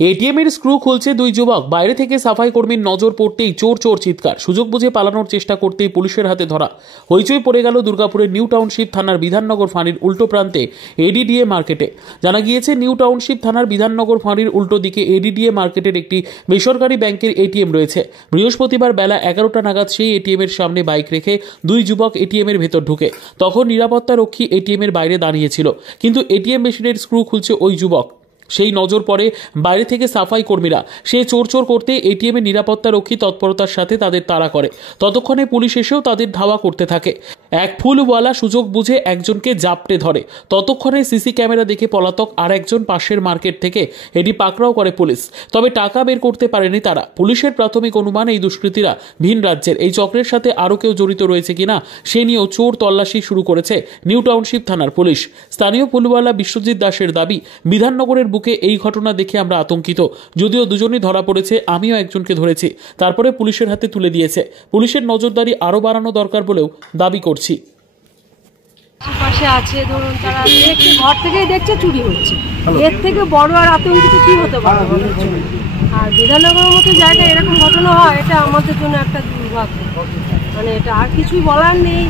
এটিএমের স্ক্রু খুলছে দুই যুবক, বাইরে থেকে সাফাই কর্মীর নজর পড়তেই চোর চোর চিৎকার, সুযোগ বুঝে পালানোর চেষ্টা করতেই পুলিশের হাতে ধরা। হইচই পড়ে গেল দুর্গাপুরের নিউ টাউনশিপ থানার বিধাননগর ফাঁড়ির উল্টো প্রান্তে এডিডিএ মার্কেটে। জানা গিয়েছে, নিউ টাউনশিপ থানার বিধাননগর ফাঁড়ির উল্টো দিকে এডিডিএ মার্কেটের একটি বেসরকারি ব্যাংকের এটিএম রয়েছে। বৃহস্পতিবার বেলা 11টা নাগাদ সেই এটিএমের সামনে বাইক রেখে দুই যুবক এটিএমের ভেতর ঢুকে। তখন নিরাপত্তা রক্ষী এটিএমের বাইরে দাঁড়িয়েছিল, কিন্তু এটিএম মেশিনের স্ক্রু খুলছে ওই যুবক। সেই নজর পড়ে বাইরে থেকে সাফাই কর্মীরা। সে চোর চোর করতে এটিএমের নিরাপত্তা রক্ষী তৎপরতার সাথে তাদের তাড়া করে। ততক্ষণে পুলিশ এসেও তাদের ধাওয়া করতে থাকে। এক ফুলওয়ালা সুযোগ বুঝে একজনকে জাপটে ধরে। ততক্ষণে সিসি ক্যামেরা দেখে পলাতক আর একজন পাশের মার্কেট থেকে এটি পাকড়াও করে পুলিশ। তবে টাকা বের করতে পারেনি তারা। পুলিশের প্রাথমিক অনুমান, এই দুষ্কৃতীরা ভিন রাজ্যের। এই চক্রের সাথে আরও কেউ জড়িত রয়েছে কিনা সে নিয়েও চোর তল্লাশি শুরু করেছে নিউ টাউনশিপ থানার পুলিশ। স্থানীয় ফুলওয়ালা বিশ্বজিৎ দাসের দাবি, বিধাননগরের বুকে এই ঘটনা দেখে আমরা আতঙ্কিত। যদিও দুজনই ধরা পড়েছে, আমিও একজনকে ধরেছি, তারপরে পুলিশের হাতে তুলে দিয়েছে। পুলিশের নজরদারি আরও বাড়ানো দরকার বলেও দাবি করছি। পাশে আছে, ধরুন তারা দেখছে, ঘর থেকেই দেখছে চুরি হচ্ছে, এর থেকে বড় আর আতঙ্কিত কি হতে পারে? আর বিধাননগরের মতো জায়গায় এরকম ঘটনা হয়, এটা আমাদের জন্য একটা দুর্ভাগ্য। মানে এটা আর কিছুই বলার নেই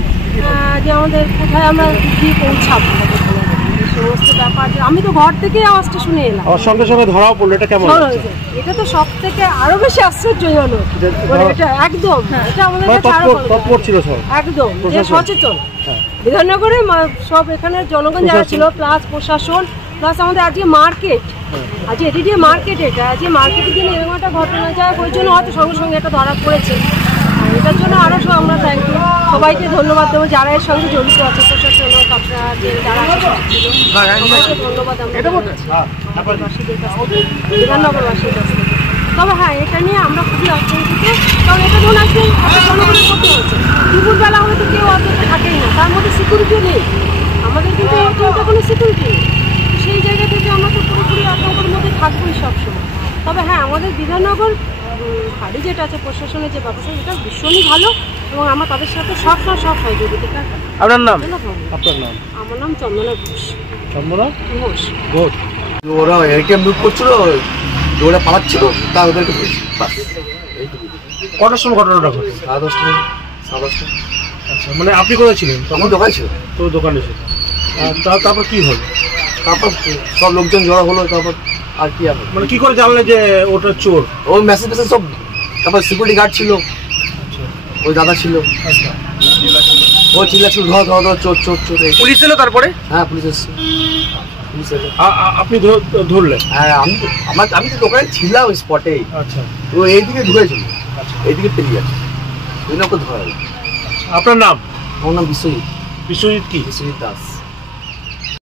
যে আমাদের কোথায় আমরা গিয়ে পৌঁছাবো। সমস্ত ব্যাপার আমি তো ঘর থেকে আওয়াজটা শুনে এলাম, সঙ্গে সঙ্গে ধরাও পড়লো। এটা কেমন? এটা তো সব থেকে আরো বেশি আশ্চর্যজনক। এটা একদম, এটা আমাদের একদম সচেতন। বিধাননগরে সব এখানে জনগণ যারা ছিল, প্লাস প্রশাসন, প্লাস আমাদের আজকে মার্কেট, আজকে এদিকে মার্কেট, এটা আজকে মার্কেটের দিন এরকম একটা ঘটনা যায়, ওই জন্য হয়তো সঙ্গে সঙ্গে এটা ধরা পড়েছে। আর এটার জন্য আরও আমরা থ্যাংক ইউ, সবাইকে ধন্যবাদ দেবো যারা এর সঙ্গে জড়িত আছে, প্রশাসন হোক, আপনারা যে যারা সবাইকে ধন্যবাদ আমরা বিধাননগরবাসীর কাছ থেকে। তবে হ্যাঁ, এটা নিয়ে আমরা খুবই আতঙ্কিত, কারণ এটা ধরুন আজকে জনগণের করতে হচ্ছে। দুপুরবেলা হয়তো কেউ অন্তত থাকেই না, তার মধ্যে সিকিউরিটিও নেই। আমাদের কিন্তু অঞ্চলটা কোনো সিকিউরিটি নেই, সেই জায়গা থেকে আমরা তো পুরোপুরি আতঙ্কের মধ্যে থাকবোই সবসময়। তবে হ্যাঁ, আমাদের বিধাননগর ফাঁড়ি যেটা আছে, প্রশাসনের যে ব্যবস্থা, এটা ভীষণই ভালো, এবং আমরা তাদের সাথে সবসময় সব সহযোগিতা। আপনার নাম? আপনার নাম? আমার নাম চন্দনা ঘোষ। চন্দনা ঘোষ। ঘোষ। ওরা এটিএম লুট করছিল, ওরা পালাচ্ছিল, তা ওদেরকে কটার সময় ঘটনাটা ঘটে? 10:30। আচ্ছা, মানে আপনি কোথায় ছিলেন? তখন দোকানে ছিল। তো দোকানে ছিল। তারপর কি হলো? তারপর সব লোকজন জড়ো হলো। তারপর আর কি হবে, মানে কি করে জানলে যে ওটা চোর? ও মেসেজ সব। তারপর সিকিউরিটি গার্ড ছিল, ওই দাদা ছিল, ও চিল্লাচ্ছিল ধর ধর ধর, চোর চোর চোর। পুলিশ এলো তারপরে? হ্যাঁ, পুলিশ এসছে। আপনি ধরলেন? হ্যাঁ, আমি তো দোকানে ছিলাম ওই স্পটে। আচ্ছা, ও এইদিকে ঢুকেছিল, এইদিকে পেরিয়ে যাচ্ছে, ওই ওকে ধরা। আপনার নাম? আমার নাম বিশ্বজিৎ। বিশ্বজিৎ কি? বিশ্বজিৎ দাস।